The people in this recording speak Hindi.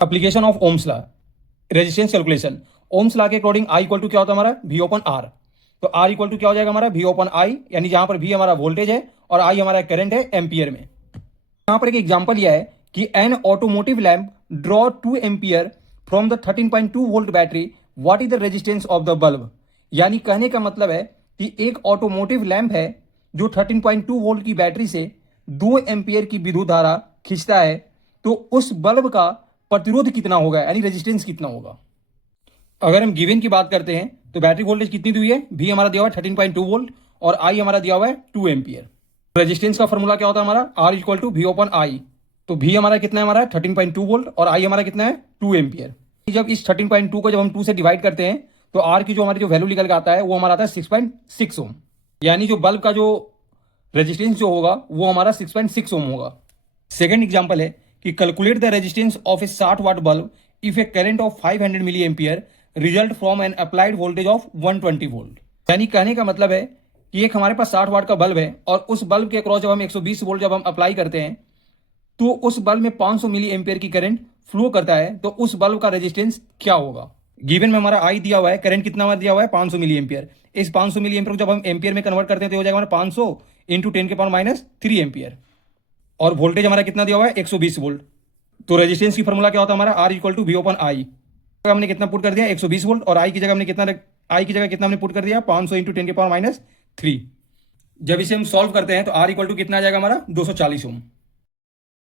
Application of Ohm's law, resistance calculation. Ohm's law के अकॉर्डिंग आई इक्वल टू क्या होता है हमारा, वी ओपन आर। तो आर इक्वल टू क्या हो जाएगा हमारा, वी ओपन आई, यानी जहां पर वी हमारा वोल्टेज है और आई हमारा करंट है एम्पियर में। यहां पर एक एग्जांपल लिया है कि an automotive lamp draw 2 ampere from the 13.2 volt battery, what is the resistance of the bulb. यानी कहने का मतलब है कि एक ऑटोमोटिव लैंप है जो 13.2 वोल्ट की बैटरी से 2 एम्पियर की विद्युत धारा खींचता है, तो उस बल्ब का प्रतिरोध कितना होगा, यानी रेजिस्टेंस कितना होगा। अगर हम गिवन की बात करते हैं तो बैटरी वोल्टेज कितनी दी हुई है, वी हमारा दिया हुआ है 13.2 वोल्ट और आई हमारा दिया हुआ है 2 एम्पियर। रेजिस्टेंस का फॉर्मूला क्या होता है हमारा, R equal to V upon I. तो वी हमारा कितना है, हमारा 13.2 वोल्ट और आई हमारा कितना है 2 एम्पियर। जब इस 13.2 को जब हम 2 से डिवाइड करते हैं तो आर की जो हमारी जो वैल्यू निकल के आता है वो हमारा आता है 6.6 ओम। यानी जो बल्ब का जो रेजिस्टेंस जो होगा वो हमारा 6.6 ओम होगा। सेकेंड एग्जाम्पल है कि calculate the resistance of a 60 watt bulb if a current of 500 milli ampere result from an applied voltage of 120 volt. यानी कहने का मतलब है कि एक हमारे पास 60 वाट का बल्ब है और उस बल्ब के अक्रॉस जब हम 120 वोल्ट जब हम अप्लाई करते हैं तो उस बल्ब में 500 मिली एम्पियर की करंट फ्लो करता है, तो उस बल्ब का रेजिस्टेंस क्या होगा। गिवन में हमारा आई दिया हुआ है, करंट कितना हमारा दिया हुआ है 500 मिली एम्पियर। इस 500 मिली एम्पियर को जब हम एम्पियर में कन्वर्ट करते हैं तो हो जाएगा हमारा 500 इंटू 10 के पावर माइनस 3 एम्पियर। और वोल्टेज हमारा कितना दिया हुआ है 120 वोल्ट। तो रेजिस्टेंस की फॉर्मूला क्या होता है हमारा, R equal to V upon I. हमने कितना पुट कर दिया 120 वोल्ट और आई की जगह हमने कितना हमने पुट कर दिया 500 इंटू 10 के पावर माइनस 3। जब इसे हम सॉल्व करते हैं तो आर इक्वल टू कितना आ जाएगा हमारा 240 ओम।